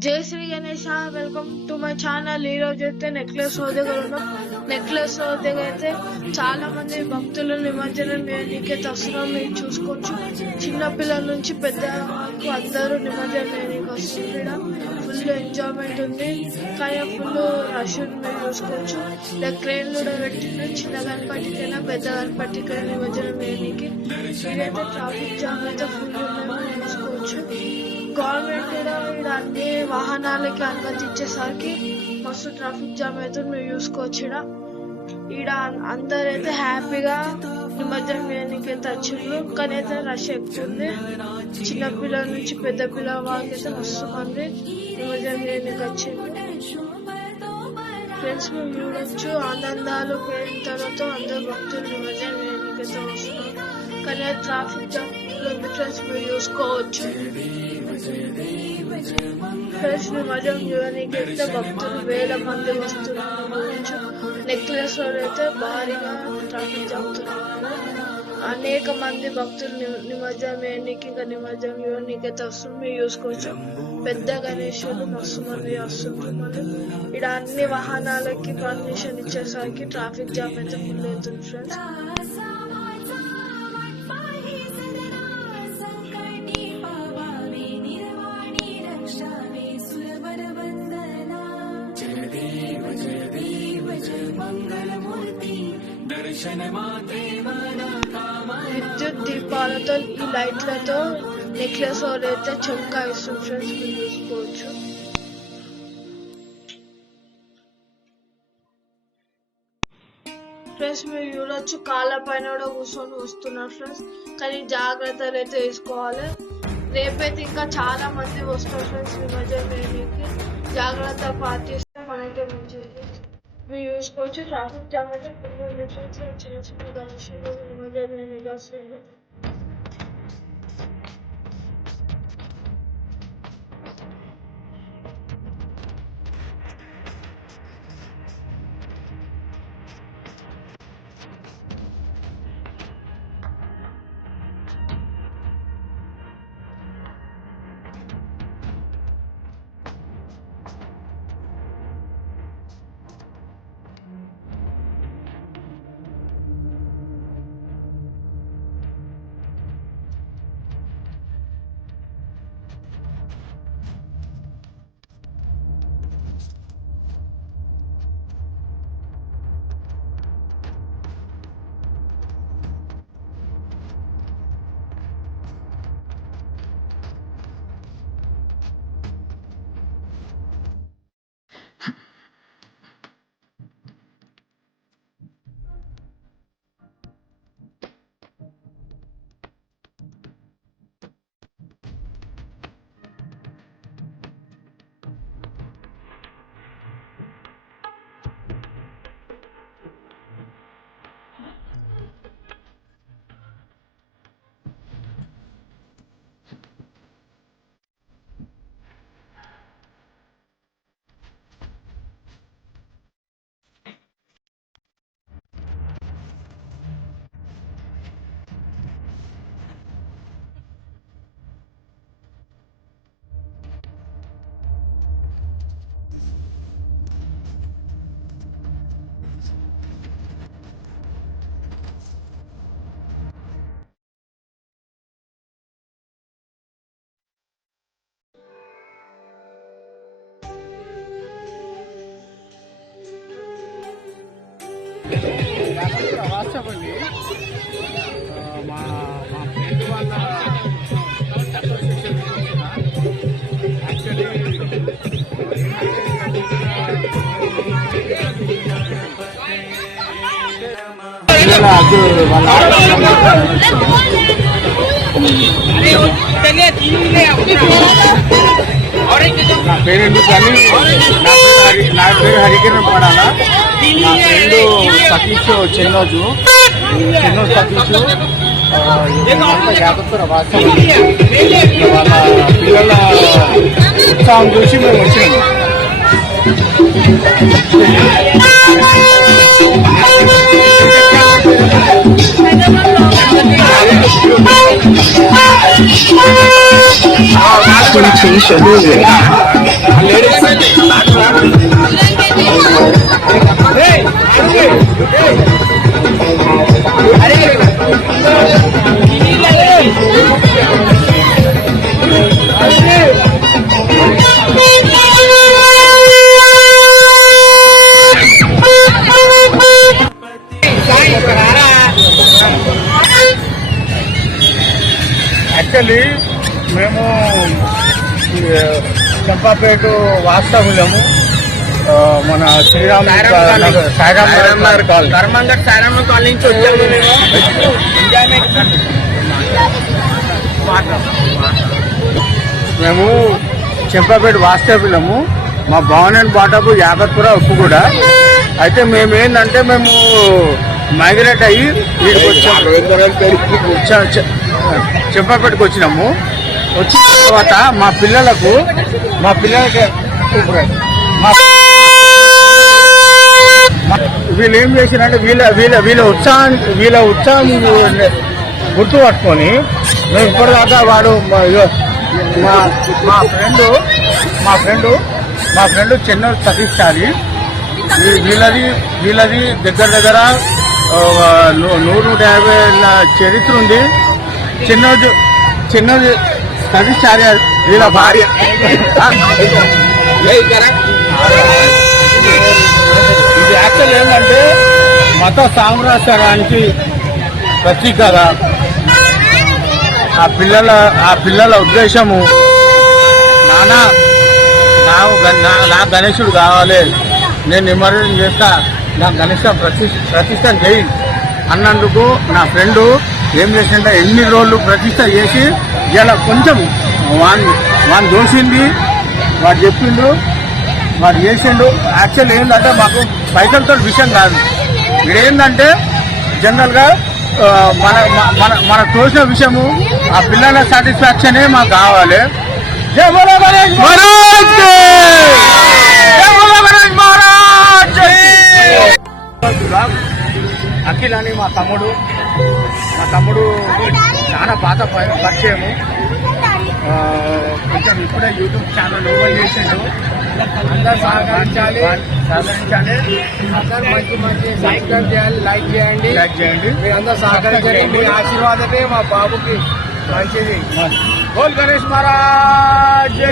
జై Shri Ganesha, welcome to my channel. ఈ రోజు అయితే నెక్లెస్ రోడ్ దగ్గర ఉన్నాం. నెక్లెస్ రోడ్ దగ్గర అయితే చాలా మంది భక్తులు నిమజ్జనం చేయడానికి వస్తున్నాం. మీరు చూసుకోవచ్చు, చిన్నపిల్లల నుంచి పెద్ద వరకు అందరూ నిమజ్జనం చేయడానికి వస్తుంది. ఫుల్ ఎంజాయ్మెంట్ ఉంది, కానీ ఫుల్ రష్ ఉంది. మీరు చూసుకోవచ్చు, ఇలా క్రేన్లు కూడా పెట్టిన చిన్న గణపతికైనా పెద్ద గణపతికైనా నిమజ్జనం చేయడానికి. ఇదైతే ట్రాఫిక్ జామ్ అయితే ఫుల్ ఉందని చూసుకోవచ్చు. గవర్నమెంట్ కూడా అన్ని వాహనాలకి అనుమతి ఇచ్చేసరికి మస్తు ట్రాఫిక్ జామ్ అయితే మీరు చూసుకోవచ్చు. ఈడ అందరైతే హ్యాపీగా నిమజ్జనం చేయడానికి అయితే వచ్చిండ్రు, కానీ అయితే రష్ ఎక్కువ ఉంది. చిన్నపిల్లల నుంచి పెద్ద పిల్లల వాళ్ళకి అయితే మస్తు మంది నిమజ్జనం చేయడానికి వచ్చిండ్రు. ఫ్రెండ్స్, మేము చూడొచ్చు, ఆనందాలు పేరుతో అందరు భక్తులు నిమజ్జనం చేయడానికి అయితే వస్తున్నారు, కానీ ట్రాఫిక్ జామ్ ఫ్రెండ్స్ మీరు చూసుకోవచ్చు. ఫ్రెండ్స్, నిమజ్జనం చేయడానికి అయితే భక్తులు వేల మంది వస్తున్నారు. నెక్లెస్ రోడ్ అయితే భారీగా ట్రాఫిక్ జామ్ అనేక మంది భక్తులు నిమజ్జనం చేయడానికి ఇంకా నిమజ్జనం చేయడానికి అయితే వస్తుంది. మీరు చూసుకోవచ్చు, పెద్ద గణేశులు మస్తు మంది వస్తున్నారు. మళ్ళీ ఇక్కడ అన్ని వాహనాలకి పర్మిషన్ ఇచ్చేసరికి ట్రాఫిక్ జామ్ అయితే ఫుల్ అవుతుంది. ఫ్రెండ్స్, విద్యుత్ దీపాలతో ఈ లైట్లతో నెక్లెస్ రోడ్ అయితే చమకాయిస్తుంది. ఫ్రెండ్స్, మీరు చూసుకోవచ్చు. ఫ్రెండ్స్, మీరు చూడొచ్చు, కాళ్ళ పైన కూడా కూర్చొని వస్తున్నారు. ఫ్రెండ్స్, కానీ జాగ్రత్తలు అయితే తీసుకోవాలి. రేపైతే ఇంకా చాలా మంది వస్తారు. ఫ్రెండ్స్, నిమజ్జనానికి జాగ్రత్త పాటిస్తే మనకే మంచిది. మీరు చూసుకోవచ్చు, ట్రాఫిక్ జామ్ అయితే ఫుల్ డిఫరెన్స్ చిన్న చిన్న గణేశులు నిమజ్జనానికి వస్తుంది. వాట్సాపండి, మా ఫ్రెండ్ వాళ్ళ అసోసియేషన్ యాక్చువల్లీ నా పేరు ఎందుకు కానీ నా పేరు హరికిరణ్ పడాలా. మా ఫ్రెండ్ సతీష్ చెన్నోజు సతీష్ జాగ్రత్త వాస్తవం వాళ్ళ పిల్లల ఉత్సాహం చూసి మేము వచ్చాము.请选对人。యాక్చువల్లీ మేము చంపాపేట వాస్తవ్యము మన శ్రీరామ్ సాయిరామ్ ధర్మంగడ్ సాయిరామ్ కాలనీ నుంచి వచ్చాము మేము చెంపాపేట వాస్తవ్యము మా భవన్ బాటపు యాగత్పుర ఉప్పు కూడా అయితే మేము ఏంటంటే మేము మైగ్రేట్ అయ్యి చెంపాపేటకు వచ్చినాము. వచ్చిన తర్వాత మా పిల్లలకి వీళ్ళు ఏం చేసినంటే వీళ్ళ ఉత్సాహం గుర్తు పట్టుకొని మేము ఇప్పటిదాకా వాడు మా ఫ్రెండ్ చెన్నై సతీష్ వీళ్ళది దగ్గర 100-150 చరిత్ర ఉంది. చిన్న సతీష్ వీళ్ళ భార్య ఇది యాక్చువల్ ఏంటంటే మత సామ్రాజ్యానికి ప్రతీకగా ఆ పిల్లల ఉద్దేశము నా గణేశుడు కావాలి, నేను నిమజ్జనం చేస్తా, నా గణేశ ప్రతిష్ట చేయి అన్నందుకు నా ఫ్రెండు ఏం చేసిందంటే ఎన్ని రోజులు ప్రతిష్ట చేసి ఇలా కొంచెం వాడిని దోసింది, వాడు చెప్పిండు, వాడు చేసిండు. యాక్చువల్ ఏంటంటే మాకు పైసలతో విషయం కాదు, ఇదేంటంటే జనరల్గా మనకు తోసిన విషయము ఆ పిల్లల సాటిస్ఫాక్షనే మాకు కావాలి. జై బోలో గణేష్ మహారాజ్, జై బోలో గణేష్ మహారాజ్. అఖిల్ అని మా తమ్ముడు చాలా పాత పరిచయము. కొంచెం ఇప్పుడే యూట్యూబ్ ఛానల్ ఓపెన్ చేసిండు. అందరూ సహకరించాలి, మంచి సబ్స్క్రైబ్ చేయాలి, లైక్ చేయండి. మీరు అందరూ సహకరించండి. మీ ఆశీర్వాదమే మా బాబుకి మంచిది. బోల్ గణేష్ మహారాజ్.